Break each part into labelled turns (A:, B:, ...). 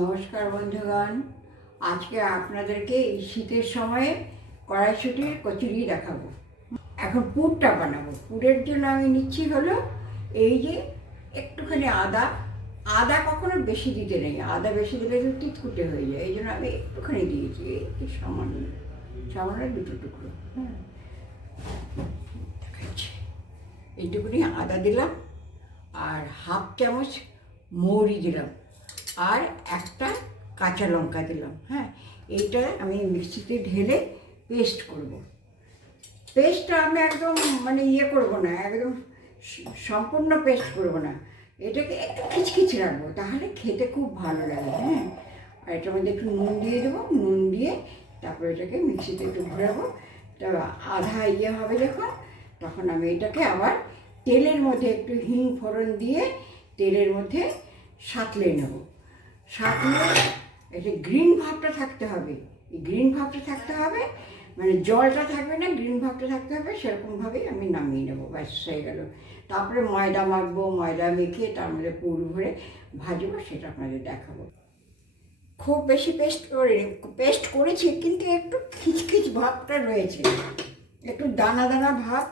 A: নমস্কার বন্ধুগণ। আজকে আপনাদেরকে এই শীতের সময়ে কড়াইশুটির কচুরি দেখাবো। এখন পুরটা বানাবো। পুরের জন্য আমি নিচ্ছি হলো এই যে একটুখানি আদা। আদা কখনো বেশি দিতে নেই। আদা বেশি দিলে তো তিতকুটে হয়ে যায়। এই জন্য আমি একটুখানি দিয়েছি। এই সামান্য সামান্য দুটো টুকরো। হ্যাঁ এইটুকুনি আদা দিলাম। আর হাফ চামচ মৌরি দিলাম। আর একটা কাঁচা লঙ্কা দিলাম হ্যাঁ? এইটা আমি মিক্সিতে ঢেলে পেস্ট করব। পেস্টটা আমি একদম মানে ইয়ে করব না, একদম সম্পূর্ণ পেস্ট করব না। এটাকে একটু খিচখিচ রাখব, তাহলে খেতে খুব ভালো লাগে হ্যাঁ? আর এটার মধ্যে একটু নুন দিয়ে দেবো, নুন দিয়ে তারপরে এটাকে মিক্সিতে একটু ঘোরাবো। তা আধা ইয়ে হবে যখন, তখন আমি এটাকে আবার তেলের মধ্যে একটু হিং ফোড়ন দিয়ে তেলের মধ্যে সাঁতলে নেব। সাঁতলে এটা গ্রিন ভাবটা থাকতে হবে। এই গ্রিন ভাবটা থাকতে হবে মানে জলটা থাকবে না গ্রিন ভাবটা থাকতে হবে, সেরকমভাবেই আমি নামিয়ে নেব, ব্যাস, হয়ে গেল। তারপরে ময়দা মাখবো, ময়দা মেখে তার মধ্যে পুর ভরে ভাজবো, সেটা আপনাদের দেখাবো। খুব বেশি পেস্ট করে পেস্ট করেছি, কিন্তু একটু খিচখিচ ভাবটা রয়েছে। একটু দানা দানা ভাব,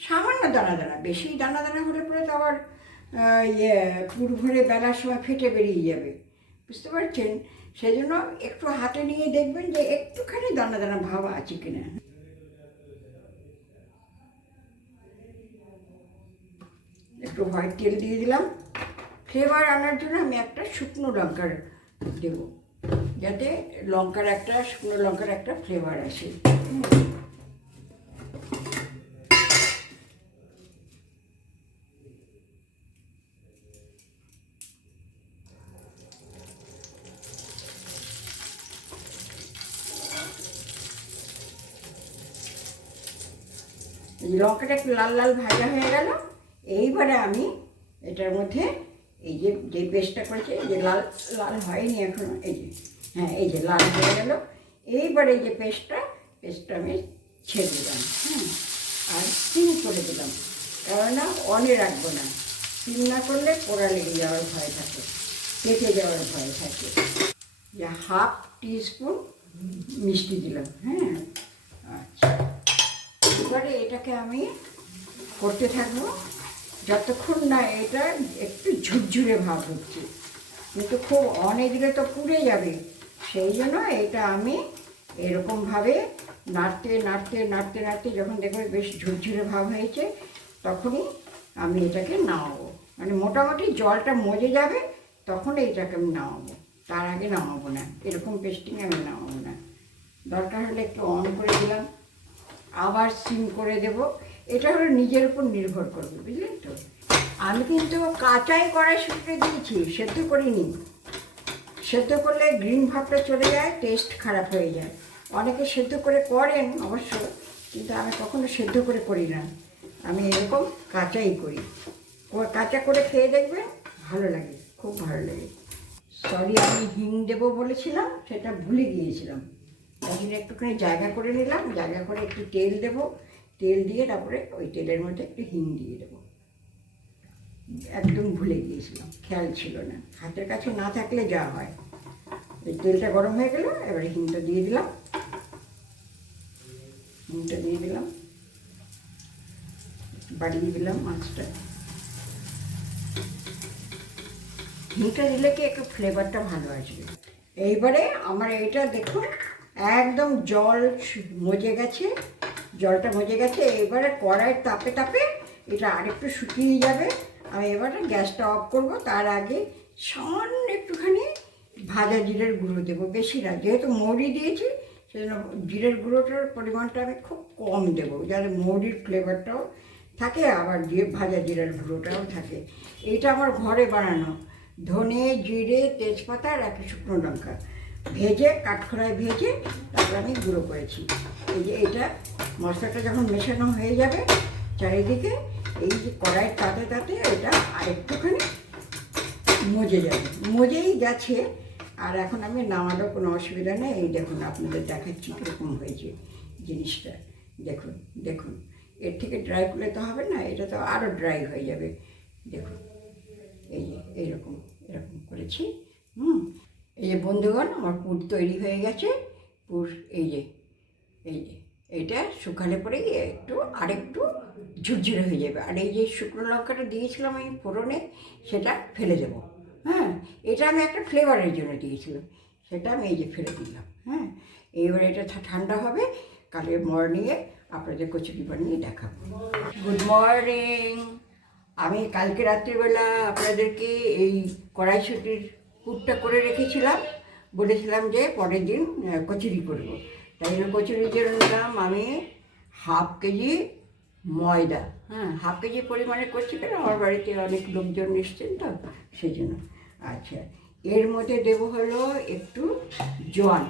A: সামান্য দানা দানা, বেশি দানা দানা হলে পরে তো আবার ইয়ে পুর ভরে বেলার সময় ফেটে বেরিয়ে যাবে। বুঝতে পারছেন? সেই জন্য একটু হাতে নিয়ে দেখবেন যে একটুখানি দানা দানা ভাব আছে কিনা। একটু হোয়াইট তেল দিয়ে দিলাম। ফ্লেভার আনার জন্য আমি একটা শুকনো লঙ্কার দেবো। যাতে লঙ্কার একটা, শুকনো লঙ্কার একটা ফ্লেভার আসে। লঙ্কাটা একটু লাল লাল ভাজা হয়ে গেল। এইবারে আমি এটার মধ্যে এই যে যে পেস্টটা করেছি, এই যে লাল লাল হয়নি এখন, এই যে হ্যাঁ এই যে লাল হয়ে গেল। এইবারে এই যে পেস্টটা পেস্টটা আমি ছেড়ে দিলাম হ্যাঁ আর সিম করে দিলাম। কেননা অনে রাখব না। সিম না করলে পোড়া লেগে যাওয়ার ভয় থাকে পেটে যাওয়ার ভয় থাকে। যে হাফ টিস্পুন মিষ্টি দিলাম হ্যাঁ আচ্ছা। এবারে এটাকে আমি করতে থাকব। যতক্ষণ না এটা একটু ঝুরঝুরে ভাব হচ্ছে। কিন্তু খুব অনেক দিলে তো পুড়ে যাবে। সেই জন্য এটা আমি এরকমভাবে নাড়তে নাড়তে নাড়তে নাড়তে যখন দেখবে বেশ ঝুরঝুরে ভাব হয়েছে, তখনই আমি এটাকে নামাবো। মানে মোটামুটি জলটা মজে যাবে, তখন এইটাকে আমি নামাবো। তার আগে নামাবো না। এরকম পেস্টিং আমি নামাবো না। দরকার হলে একটু অন করে দিলাম। আবার সিম করে দেব। এটা হলো নিজের উপর নির্ভর করবে বুঝলেন তো? আমি কিন্তু কাঁচাই কড়াইশুটিতে দিয়েছি, সেদ্ধ করিনি। সেদ্ধ করলে গ্রিন ভাবটা চলে যায় টেস্ট খারাপ হয়ে যায়। অনেকে সেদ্ধ করে করেন অবশ্য, কিন্তু আমি কখনো সেদ্ধ করে করি না। আমি এরকম কাঁচাই করি। কাঁচা করে খেয়ে দেখবেন ভালো লাগে, খুব ভালো লাগে। সরি আমি হিং দেবো বলেছিলাম, সেটা ভুলে গিয়েছিলাম। তাই একটুখানি জায়গা করে নিলাম, জায়গা করে একটু তেল দেবো। তেল দিয়ে তারপরে ওই তেলের মধ্যে একটু হিং দিয়ে দেবো। একদম ভুলে গিয়েছিলাম, খেয়াল ছিল না। হাতের কাছে না থাকলে যা হয়। এই তেলটা গরম হয়ে গেল, এবারে হিংটা দিয়ে দিলাম। হিংটা দিয়ে দিলাম। বাড়িয়ে দিলাম মাছটা। হিংটা দিলে কি একটু ফ্লেভারটা ভালো আসবে? এইবারে আমার এইটা দেখুন একদম জল মজে গেছে, জলটা মজে গেছে, এবারে কড়াইয়ের তাপে তাপে এটা আরেকটু শুকিয়ে যাবে। আমি এবারে গ্যাসটা অফ করব, তার আগে সামান্য একটুখানি ভাজা জিরের গুঁড়ো দেবো, বেশি না। যেহেতু মৌরি দিয়েছি, সেজন্য জিরের গুঁড়োটার পরিমাণটা আমি খুব কম দেবো, যাতে মৌরির ফ্লেভারটাও থাকে, আবার যে ভাজা জিরার গুঁড়োটাও থাকে। এইটা আমার ঘরে বানানো। ধনে, জিরে, তেজপাতা আর একটা শুকনো লঙ্কা। ভেজে কাঠখোলায় ভেজে তারপর আমি গুঁড়ো করেছি। এই যে এটা মশলাটা যখন মেশানো হয়ে যাবে, চারিদিকে এই যে কড়াইয়ের তাতে তাতে এটা আরেকটুখানি মজে যাবে। মজেই গেছে আর এখন আমি নামালো, কোনো অসুবিধা নেই। এই দেখুন, আপনাদের দেখাচ্ছি কীরকম হয়েছে জিনিসটা। দেখুন দেখুন। এর থেকে ড্রাই করলে তো হবে না, এটা তো আরও ড্রাই হয়ে যাবে। দেখুন, এই এইরকম, এরকম করেছি, হুম। এই যে বন্ধুগণ, আমার পুর তৈরি হয়ে গেছে। পুর, এই যে এই যে এটা শুকালে পরে একটু, আরেকটু ঝুরঝুরে হয়ে যাবে। আর এই যে শুকনো লঙ্কাটা দিয়েছিলাম আমি ফোড়নে, সেটা ফেলে দেবো। হ্যাঁ এটা আমি একটা ফ্লেভারের জন্য দিয়েছিলাম। সেটা আমি এই যে ফেলে দিলাম। হ্যাঁ এইবার এটা ঠান্ডা হবে। কালের মর্নিংয়ে আপনাদের কচুরি বানিয়ে দেখাবো। Good morning! আমি কালকে রাত্রিবেলা আপনাদেরকে এই কড়াইশুটির পুরটা করে রেখেছিলাম। বলেছিলাম যে পরের দিন কচুরি করব। তাই জন্য কচুরির জন্য নিলাম আমি হাফ কেজি ময়দা। হ্যাঁ। হাফ কেজি পরিমাণে করছি কেন? আমার বাড়িতে অনেক লোকজন এসছেন তো সেই জন্য। আচ্ছা এর মধ্যে দেবো হলো একটু জোয়ান।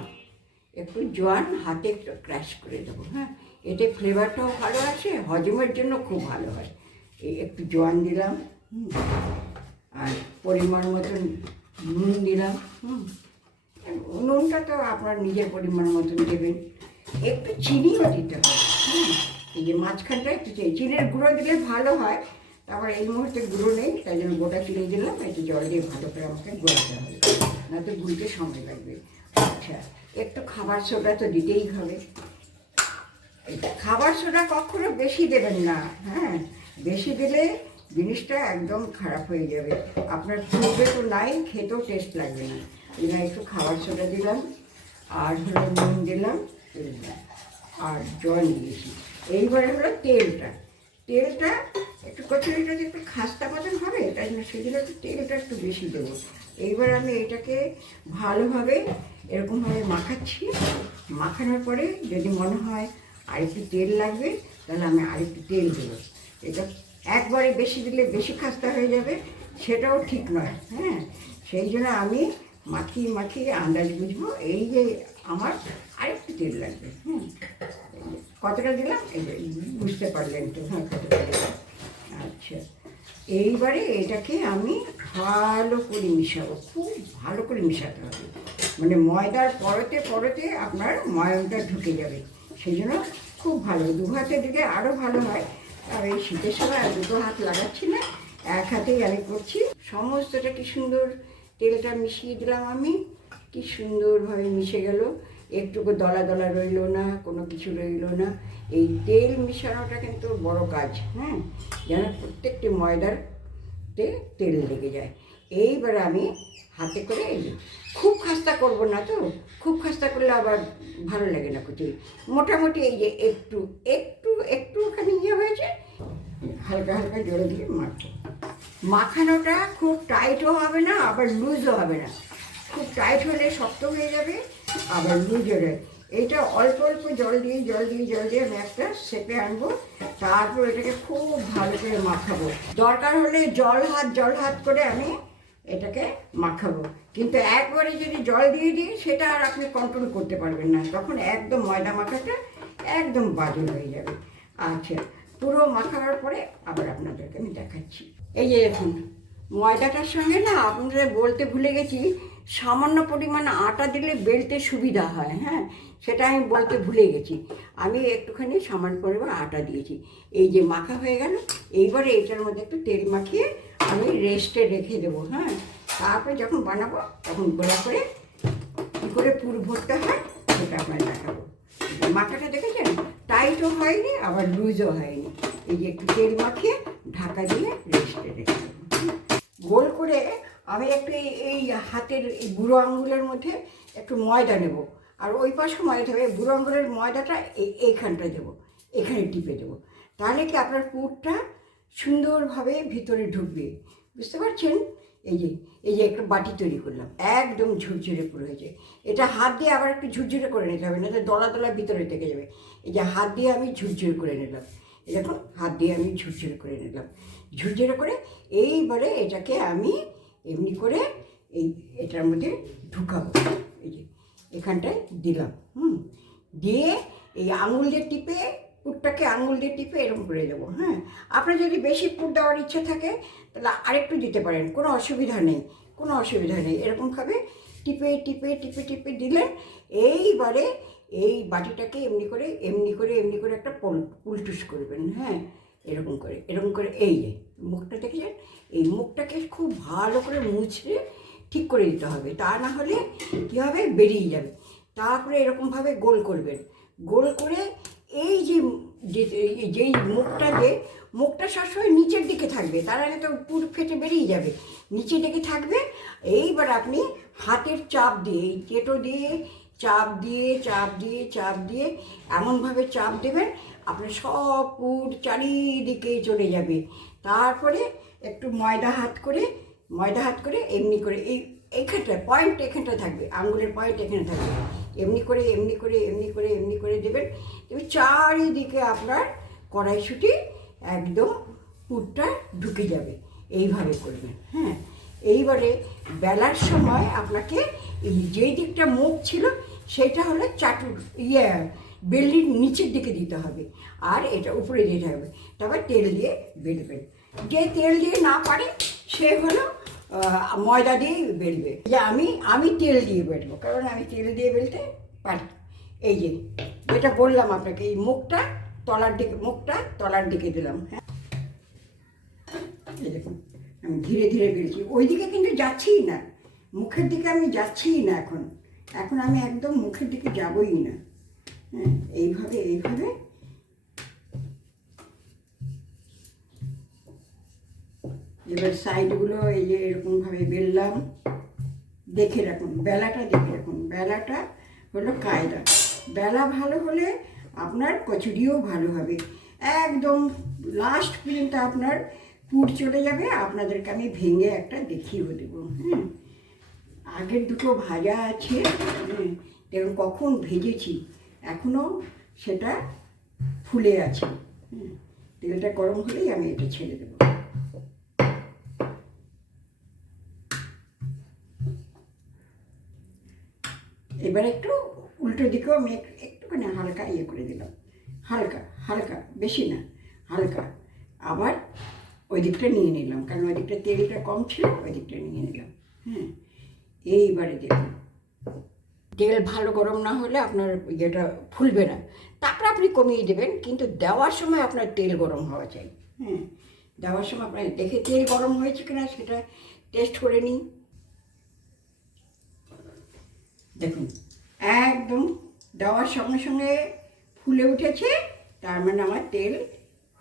A: একটু জোয়ান হাতে একটু ক্র্যাশ করে দেবো হ্যাঁ। এতে ফ্লেভারটাও ভালো আছে হজমের জন্য খুব ভালো হয়। এই একটু জোয়ান দিলাম আর পরিমাণ মতন নুন দিলাম। হুম। নুনটা তো আপনার নিজের পরিমাণ মতন দেবেন। একটু চিনিও দিতে হবে। হুম। এই যে মাঝখানটা একটু চিনি। চিনির গুঁড়ো দিলে ভালো হয়। তারপর এই মুহূর্তে গুঁড়ো নেই তাই জন্য গোটা চিনি দিলাম। একটু জল দিয়ে ভালো করে আমাকে গোলাতে হবে। না তো গুলতে সময় লাগবে। আচ্ছা একটু খাবার সোডা তো দিতেই হবে। খাবার সোডা কখনো বেশি দেবেন না। হ্যাঁ বেশি দিলে জিনিসটা একদম খারাপ হয়ে যাবে। আপনার ফুলবে তো নাই, খেতেও টেস্ট লাগবে না। এই একটু খাবার সোডা দিলাম, আর হলো নুন দিলাম আর জল দিয়েছি। এইবারে হলো তেলটা। তেলটা একটু কচুরিটা যে একটু খাস্তা মতন হবে, তাই জন্য সেজন্য একটু তেলটা একটু বেশি দেবো। এইবার আমি এটাকে ভালোভাবে এরকমভাবে মাখাচ্ছি। মাখানোর পরে যদি মনে হয় আর একটু তেল লাগবে, তাহলে আমি আরেকটু তেল দেবো। এটা একবারে বেশি দিলে বেশি খাস্তা হয়ে যাবে, সেটাও ঠিক নয় হ্যাঁ? সেই জন্য আমি মাখিয়ে মাখিয়ে আন্দাজ বুঝব, এই যে আমার আরেকটু তেল লাগবে, হুম? কতটা দিলাম? বুঝতে পারলেন তো হ্যাঁ কতটা দিলাম? আচ্ছা এইবারে এটাকে আমি ভালো করে মিশাবো, খুব ভালো করে মিশাতে হবে। মানে ময়দার পরতে পরতে আপনার ময়নটা ঢুকে যাবে, সেই জন্য খুব ভালো, দু হাতে দিলে আরও ভালো হয়। আর এই শীতের সময় আর দুটো হাত লাগাচ্ছি না, এক হাতেই আমি করছি। সমস্তটা কি সুন্দর তেলটা মিশিয়ে দিলাম আমি, কি সুন্দরভাবে মিশে গেল। একটুকু দলা দলা রইল না, কোনো কিছু রইল না। এই তেল মিশানোটা কিন্তু বড় কাজ হ্যাঁ? যেন প্রত্যেকটি ময়দারতে তেল লেগে যায়। এইবার আমি হাতে করে খুব খাস্তা করব না তো? খুব খাস্তা করলে আবার ভালো লাগে না কুচি মোটামুটি এই যে একটু একটু, একটুখানি ইয়ে হয়েছে, হালকা হালকা জল দিয়ে মাখবো। মাখানোটা খুব টাইটও হবে না, আবার লুজও হবে না। খুব টাইট হলে শক্ত হয়ে যাবে, আবার লুজ হবে এটা অল্প অল্প জল দিয়ে জল দিয়ে জল দিয়ে আমি একটা সেপে আনব, তারপর এটাকে খুব ভালো করে মাখাবো। দরকার হলে জল হাত জল হাত করে আমি এটাকে মাখাবো। কিন্তু একবারে যদি জল দিয়ে দিই, সেটা আর আপনি কন্ট্রোল করতে পারবেন না। তখন একদম ময়দা মাখাটা একদম বাজে হয়ে যাবে। আচ্ছা পুরো মাখাবার পরে আবার আপনাদেরকে আমি দেখাচ্ছি। এই যে দেখুন, ময়দাটার সঙ্গে না আপনাদের বলতে ভুলে গেছি সামান্য পরিমাণ আটা দিলে বেলতে সুবিধা হয় হ্যাঁ? সেটা আমি বলতে ভুলে গেছি। আমি একটুখানি সামান্য পরিমাণ আটা দিয়েছি। এই যে মাখা হয়ে গেল, এইবারে এটার মধ্যে একটু তেল মাখিয়ে আমি রেস্টে রেখে দেবো হ্যাঁ? তারপরে যখন বানাবো, তখন গোলা করে কী করে পুর ভরতে হয়, সেটা আপনার দেখাবো। মাখাটা দেখেছেন? টাইটও হয়নি, আবার লুজও হয়নি। এই যে একটু তেল মাখিয়ে ঢাকা দিয়ে রেস্টে রেখে দেবো গোল করে আমি একটু এই হাতের এই বুড়ো আঙুলের মধ্যে একটু ময়দা নেব। আর ওই পাশে ময়দা হবে বুড়ো আঙুলের ময়দাটা এই, এইখানটা দেবো, এখানে টিপে দেবো। তাহলে কি আপনার পুরটা সুন্দরভাবে ভিতরে ঢুকবে। বুঝতে পারছেন? এই যে এই যে একটা বাটি তৈরি করলাম, একদম ঝুরঝুরে পুরো হয়েছে এটা হাত দিয়ে আবার একটু ঝুরঝুরে করে নিতে হবে না তো দলা দলা ভিতরে থেকে যাবে। এই যে হাত দিয়ে আমি ঝুরঝুরে করে নিলাম দেখুন, হাত দিয়ে আমি ঝুরঝুরে করে নিলাম। ঝুরঝুরে করে এইবারে এটাকে আমি এমনি করে এই এটার মধ্যে ঢুকাবো। এই যে এখানটায় দিলাম, হুম। দিয়ে এই আঙুল দিয়ে টিপে পুরটাকে আঙুল দিয়ে টিপে এরকম করে দেবো হ্যাঁ। আপনার যদি বেশি পুর দেওয়ার ইচ্ছে থাকে, তাহলে আরেকটু দিতে পারেন, কোনো অসুবিধা নেই, কোনো অসুবিধা নেই। এরকমভাবে টিপে টিপে টিপে টিপে দিলেন এইবারে এই বাটিটাকে এমনি করে এমনি করে এমনি করে একটা পল পুলটুস করবেন হ্যাঁ। এরকম করে এরকম করে, এই যে। মুখটা দেখেছেন এই মুখটাকে খুব ভালো করে মুছড়ে ঠিক করে দিতে হবে। তা না হলে কী হবে? বেরিয়ে যাবে। তারপরে এরকমভাবে গোল করবেন। গোল করে এই যে- যেই মুখটা যে, মুখটা সবসময় নিচের দিকে থাকবে। তার আগে তো পুর ফেটে বেরিয়ে যাবে। নিচের দিকে থাকবে। এইবার আপনি হাতের চাপ দিয়ে, এই কেটো দিয়ে, চাপ দিয়ে চাপ দিয়ে চাপ দিয়ে এমনভাবে চাপ দেবেন, আপনার সব পুর চারিদিকে চলে যাবে। তারপরে একটু ময়দা হাত করে, ময়দা হাত করে এমনি করে, এই এইখানটায় পয়েন্ট এখানটায় থাকবে আঙুলের পয়েন্ট এখানে থাকবে। এমনি করে এমনি করে এমনি করে এমনি করে দেবেন। এবার চারিদিকে আপনার কড়াইশুটি একদম পুরটা ঢুকে যাবে। এইভাবে করবেন হ্যাঁ? এইবারে বেলার সময় আপনাকে যেই দিকটা মুখ ছিল, সেটা হলো চাটুর ইয়ে বেলির নিচের দিকে দিতে হবে। আর এটা উপরে দিতে হবে। তারপর তেল দিয়ে বেলবেন যে তেল দিয়ে না পারে, সে হলো ময়দা দিয়েই বেলবে। যে আমি আমি তেল দিয়ে বেলবো, কারণ আমি তেল দিয়ে বেলতে পারি। এই যে, যেটা বললাম আপনাকে, এই মুখটা তলার দিকে, মুখটা তলার দিকে দিলাম হ্যাঁ? দেখুন, আমি ধীরে ধীরে বেরোচ্ছি ওইদিকে কিন্তু যাচ্ছিই না। মুখের দিকে আমি যাচ্ছিই না এখন। এখন আমি একদম মুখের দিকে যাবই না। হ্যাঁ এইভাবে এইভাবে। এবার সাইডগুলো এই যে এরকমভাবে বেললাম। দেখে রাখুন, বেলাটা দেখে রাখুন। বেলাটা হলো কায়দা। বেলা ভালো হলে আপনার কচুরিও ভালো হবে। একদম লাস্ট পর্যন্ত আপনার পুর চলে যাবে। আপনাদেরকে আমি ভেঙে একটা দেখিয়েও দেবো হ্যাঁ আগের দুটো ভাজা আছে দেখুন কখন ভেজেছি। এখনও সেটা ফুলে আছে। তেলটা গরম হলেই আমি এটা ছেড়ে দেবো। এবার একটু উল্টো দিকেও আমি একটু একটুখানি হালকা ইয়ে করে দিলাম। হালকা হালকা, বেশি না, হালকা। আবার ওই দিকটা নিয়ে নিলাম, কারণ ওই দিকটা তেলটা কম ছিল, ওই দিকটা নিয়ে নিলাম। হ্যাঁ এইবারে দেখুন। তেল ভালো গরম না হলে আপনার ইয়েটা ফুলবে না। তারপরে আপনি কমিয়ে দেবেন, কিন্তু দেওয়ার সময় আপনার তেল গরম হওয়া চাই। হ্যাঁ দেওয়ার সময় আপনার দেখে তেল গরম হয়েছে কিনা সেটা টেস্ট করে নিন। দেখুন, একদম দেওয়ার সঙ্গে সঙ্গে ফুলে উঠেছে, তার মানে আমার তেল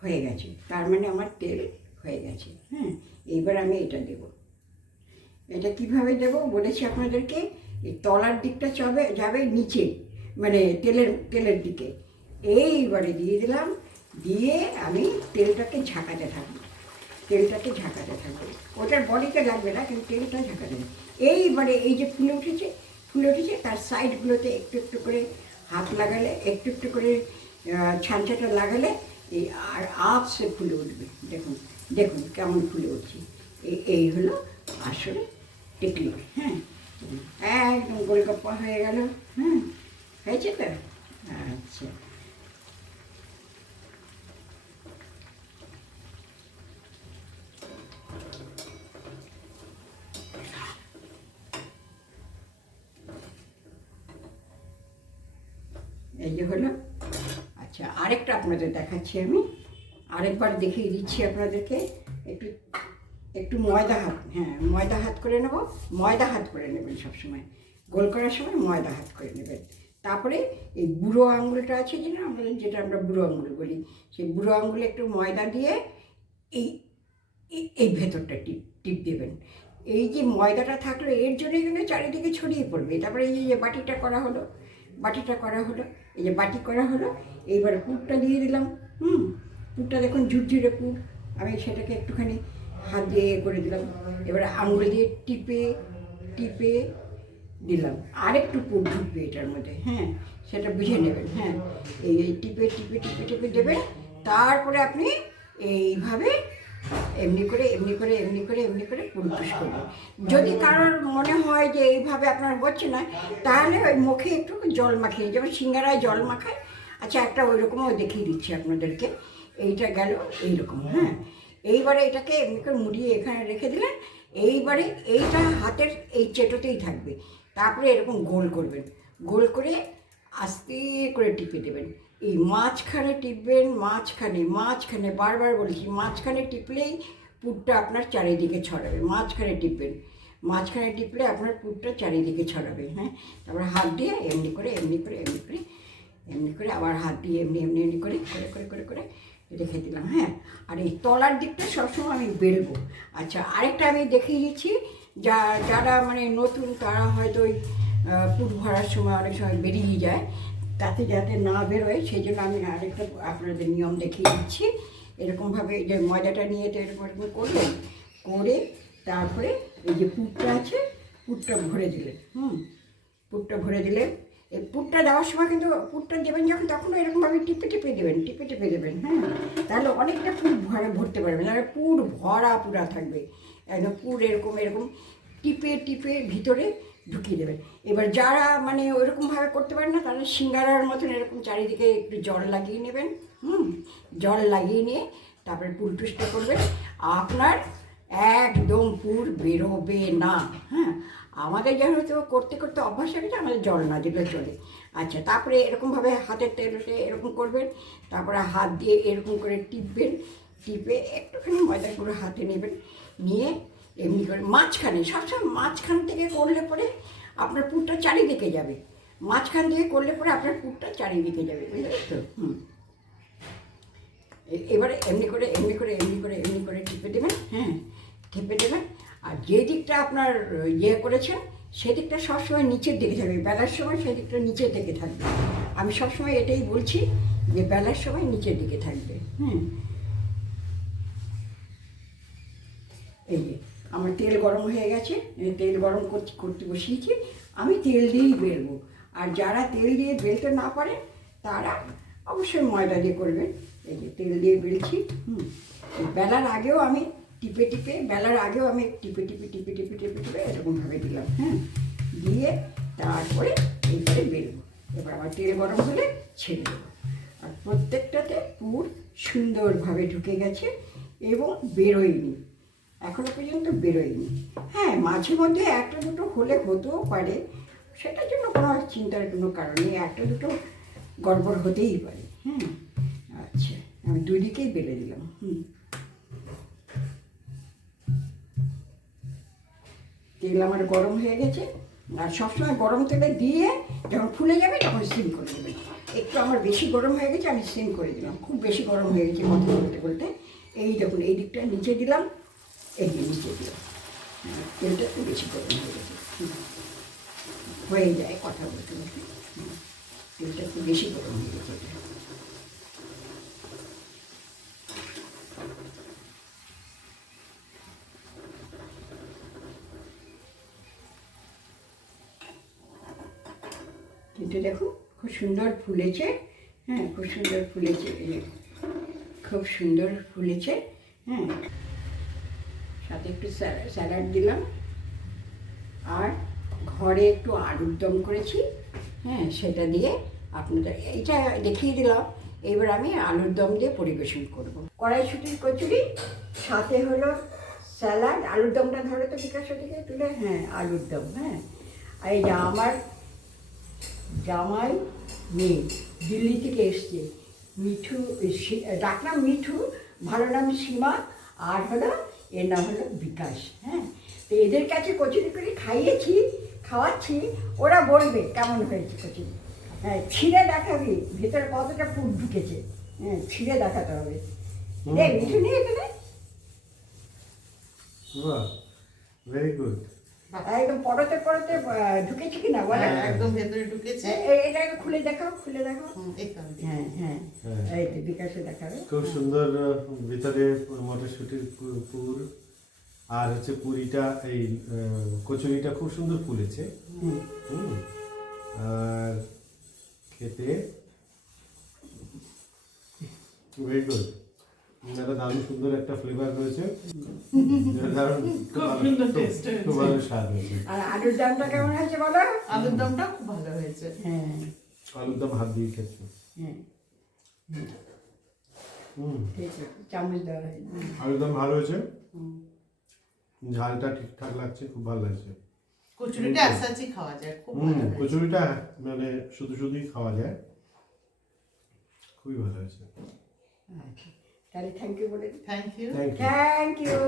A: হয়ে গেছে, তার মানে আমার তেল হয়ে গেছে। হ্যাঁ এইবার আমি এটা দেব। এটা কীভাবে দেব বলেছি আপনাদেরকে? এই তলার দিকটা চবে যাবে নিচে মানে তেলের তেলের দিকে। এইবারে দিয়ে দিলাম দিয়ে আমি তেলটাকে ঝাঁকাতে থাকব। তেলটাকে ঝাঁকাতে থাকবে। ওটার বডিতে লাগবে না কিন্তু তেলটা ঝাঁকাতে এইবারে এই যে ফুলে উঠেছে ফুলে উঠেছে তার সাইডগুলোতে একটু একটু করে হাত লাগালে একটু একটু করে আহ, ছাঞ্চাটা লাগালে এই আর আপসে ফুলে উঠবে। দেখুন দেখুন কেমন ফুলে উঠছে। এই হলো আসলে টেকনিক হ্যাঁ? একদম গোলগপ্পা হয়ে গেল। হ্যাঁ হয়েছে তো? আচ্ছা। এই যে হলো। আচ্ছা আরেকটা আপনাদের দেখাচ্ছি আমি। আরেকবার দেখিয়ে দিচ্ছি আপনাদেরকে। একটু একটু ময়দা হাত হ্যাঁ ময়দা হাত করে নেব, ময়দা হাত করে নেবেন সবসময়। গোল করার সময় ময়দা হাত করে নেবেন। তারপরে এই বুড়ো আঙুলটা আছে যে না আমাদের যেটা আমরা বুড়ো আঙুল বলি, সেই বুড়ো আঙুলে একটু ময়দা দিয়ে এই, এই- ভেতরটা টিপ টিপ দেবেন। এই যে ময়দাটা থাকল, এর জন্যই কিন্তু চারিদিকে ছড়িয়ে পড়বে। তারপরে এই যে বাটিটা করা হলো, বাটিটা করা হলো, এই যে বাটি করা হলো, এইবার পুরটা দিয়ে দিলাম, হুম? পুরটা দেখুন ঝুরঝুরে পুর। আমি সেটাকে একটুখানি হাত দিয়ে করে দিলাম। এবারে আঙুল দিয়ে টিপে টিপে দিলাম। আরেকটু পুর ঢুকবে এটার মধ্যে হ্যাঁ সেটা বুঝে নেবেন হ্যাঁ। এই টিপে টিপে টিপে টিপে দেবেন, তারপরে আপনি এইভাবে এমনি করে এমনি করে এমনি করে এমনি করে পুরুপুষ করবেন। যদি কারোর মনে হয় যে এইভাবে আপনার হচ্ছে না, তাহলে ওই মুখে একটু জল মাখিয়ে, যেমন সিঙ্গারায় জল মাখায় আচ্ছা একটা ওই রকমও দেখিয়ে দিচ্ছি আপনাদেরকে। এইটা গেল এইরকম হ্যাঁ। এইবারে এটাকে এমনি করে মুড়িয়ে এখানে রেখে দিলেন, এইবারে এইটা হাতের এই চেটোতেই থাকবে। তারপরে এরকম গোল করবেন, গোল করে আস্তে করে টিপে দেবেন। এই মাঝখানে টিপবেন, মাঝখানে মাঝখানে, বারবার বলছি, মাঝখানে টিপলেই পুরটা আপনার চারিদিকে ছড়াবে, মাঝখানে টিপবেন। মাঝখানে টিপলে আপনার পুরটা চারিদিকে ছড়াবে হ্যাঁ? তারপরে হাত দিয়ে এমনি করে এমনি করে এমনি করে এমনি করে আবার হাত দিয়ে এমনি এমনি এমনি করে করে করে করে করে রেখে দিলাম হ্যাঁ? আর এই তলার দিকটা সবসময় আমি বেলবো। আচ্ছা আরেকটা আমি দেখিয়ে দিচ্ছি, যা, যারা মানে নতুন, তারা হয়তো ওই পুর ভরার সময় অনেক সময় বেরিয়ে যায়, তাতে যাতে না বেরোয় সেই জন্য আমি আরেকটা আপনাদের নিয়ম দেখিয়ে দিচ্ছি। এরকমভাবে যে ময়দাটা নিয়ে তো এরকম এরকম করবেন করে তারপরে এই যে পুরটা আছে পুরটা ভরে দিলেন হুম? পুরটা ভরে দিলে এই পুরটা দেওয়ার সময় কিন্তু পুরটা দেবেন যখন, তখন এরকমভাবে টিপে টিপে দেবেন, টিপে টিপে দেবেন হ্যাঁ? তাহলে অনেকটা পুর ভরে ভরতে পারবেন তাহলে পুর ভরা পুরা থাকবে। একদম পুর এরকম এরকম টিপে টিপে ভিতরে ঢুকিয়ে দেবেন। এবার যারা মানে ওইরকমভাবে করতে পারেন না তারা সিঙ্গারার মতন এরকম চারিদিকে একটু জল লাগিয়ে নেবেন, হুম? জল লাগিয়ে নিয়ে তারপরে পুর টুসটা করবেন। আপনার একদম পুর বেরোবে না হ্যাঁ? আমাদের যেন যেহেতু করতে করতে অভ্যাস হয়ে গেছে আমাদের জল না দিলে চলে। আচ্ছা তারপরে এরকমভাবে হাতের তেলতে এরকম করবেন তারপরে হাত দিয়ে এরকম করে টিপবেন টিপে একটুখানি ময়দা গুঁড়ো হাতে নেবেন নিয়ে এমনি করে মাঝখানে সবসময় মাঝখান থেকে করলে পরে আপনার পুরটা চারিদিকে যাবে। মাঝখান থেকে করলে পরে আপনার পুরটা চারিদিকে যাবে বুঝলেন? তো হুম। এবারে এমনি করে এমনি করে এমনি করে এমনি করে টিপে দেবেন হ্যাঁ টিপে দেবেন যে দিকটা আপনার ইয়ে করেছেন সেদিকটা সবসময় নিচের দিকে থাকবে। বেলার সময় সেদিকটা নিচের দিকে থাকবে। আমি সবসময় এটাই বলছি যে বেলার সময় নিচের দিকে থাকবে। হুম। এই যে, আমার তেল গরম হয়ে গেছে তেল গরম করতে করতে বসিয়েছি। আমি তেল দিয়েই বেলবো। আর যারা তেল দিয়ে বেলতে না পারে, তারা অবশ্যই ময়দা দিয়ে করবেন। এই যে, তেল দিয়ে বেলছি। হুম। বেলার আগেও আমি টিপে টিপে, বেলার আগেও আমি টিপে টিপে টিপে টিপে টিপে টিপে এরকমভাবে দিলাম হ্যাঁ? দিয়ে তারপরে এইবারে বেলবো। এবার আমার তেল গরম হলে ছেড়ে দেবো। আর প্রত্যেকটাতে পুর সুন্দরভাবে ঢুকে গেছে এবং বেরোয়নি, এখনও পর্যন্ত বেরোয়নি। হ্যাঁ মাঝে মধ্যে একটা দুটো হলে হতেও পারে, সেটার জন্য কোনো চিন্তার কোনো কারণ নেই, একটা দুটো গড়বড় হতেই পারে হুম আচ্ছা আমি দুদিকেই বেলে দিলাম, হুম। তেল আমার গরম হয়ে গেছে আর সবসময় গরম তেলে দিয়ে যখন ফুলে যাবে তখন সিম করে দেবেন একটু আমার বেশি গরম হয়ে গেছে আমি সিম করে দিলাম। খুব বেশি গরম হয়ে গেছে কথা বলতে বলতে। এই দেখুন এই দিকটা নিচে দিলাম এই নিচে দিলাম। হ্যাঁ, তেলটা একটু বেশি গরম হয়ে গেছে। হয়ে যায় কথা বলতে বলতে। তেলটা একটু বেশি গরম হয়ে গেছে। কিন্তু দেখুন খুব সুন্দর ফুলেছে হ্যাঁ খুব সুন্দর ফুলেছে খুব সুন্দর ফুলেছে হ্যাঁ। সাথে একটু স্যা- স্যালাড দিলাম। আর ঘরে একটু আলুর দম করেছি হ্যাঁ সেটা দিয়ে আপনাদের এইটা দেখিয়ে দিলাম। এবার আমি আলুর দম দিয়ে পরিবেশন করব। কড়াইশুটির কচুরি, সাথে হলো স্যালাড, আলুর দমটা ধরো তো বিকাশ থেকে তুলে হ্যাঁ আলুর দম হ্যাঁ। আর এই আমার জামাই মেয়ে। দিল্লি থেকে এসছে। মিঠু ডাকনাম মিঠু ভালো নাম সীমা আর হলো এর নাম হলো বিকাশ হ্যাঁ? তো এদের কাছে কচুরি করে খাইয়েছি খাওয়াচ্ছি ওরা বলবে কেমন হয়েছে কচুরি। হ্যাঁ ছিঁড়ে দেখাবি ভেতরে কতটা পুর ঢুকেছে। হ্যাঁ ছিঁড়ে দেখাতে হবে। রে মিঠু নিয়ে এখানে।
B: বাহ ভেরি গুড
A: একদম পরতে পরতে ঢুকেছে কিনা বলে
C: হ্যাঁ, একদম ভেতরে ঢুকেছে
A: এটা খুলে দেখাও খুলে দেখাও। হ্যাঁ হ্যাঁ
B: হ্যাঁ।
A: এই তো বিকাশে দেখাবে
B: খুব সুন্দর ভিতরে মটরশুটির পুর আর হচ্ছে পুরিটা এই আহ, কচুরিটা খুব সুন্দর ফুলেছে
A: হুম।
B: হুম। আর খেতে ভেরি গুড একটা দারুণ সুন্দর একটা ফ্লেভার রয়েছে। দারুণ
C: খুব
B: ভালো-
C: সুন্দর
B: খুব-
C: হয়েছে।
B: খুব ভালো স্বাদ হয়েছে।
A: আর আলুর দামটা কেমন হয়েছে বলো?
C: আলুর দমটা খুব ভালো হয়েছে।
A: হ্যাঁ।
B: আলুর দম হাত দিয়ে খেতে
A: হ্যাঁ।
B: আলুর দম ভালো হয়েছে? ঝালটা ঠিকঠাক লাগছে খুব ভালো লাগছে।
C: কচুরিটা খাওয়া যায় খুব
B: হুম
C: ভালো
B: কচুরিটা মানে শুধু শুধুই খাওয়া যায়। খুবই ভালো হয়েছে।
A: আচ্ছা। তাহলে থ্যাংক ইউ বলে
C: thank you
B: thank you
A: thank you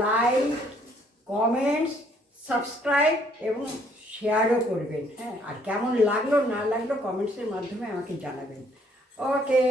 A: like comments subscribe এবং শেয়ারও করবেন। হ্যাঁ। আর কেমন লাগল না লাগল কমেন্টসের মাধ্যমে আমাকে জানাবেন। ওকে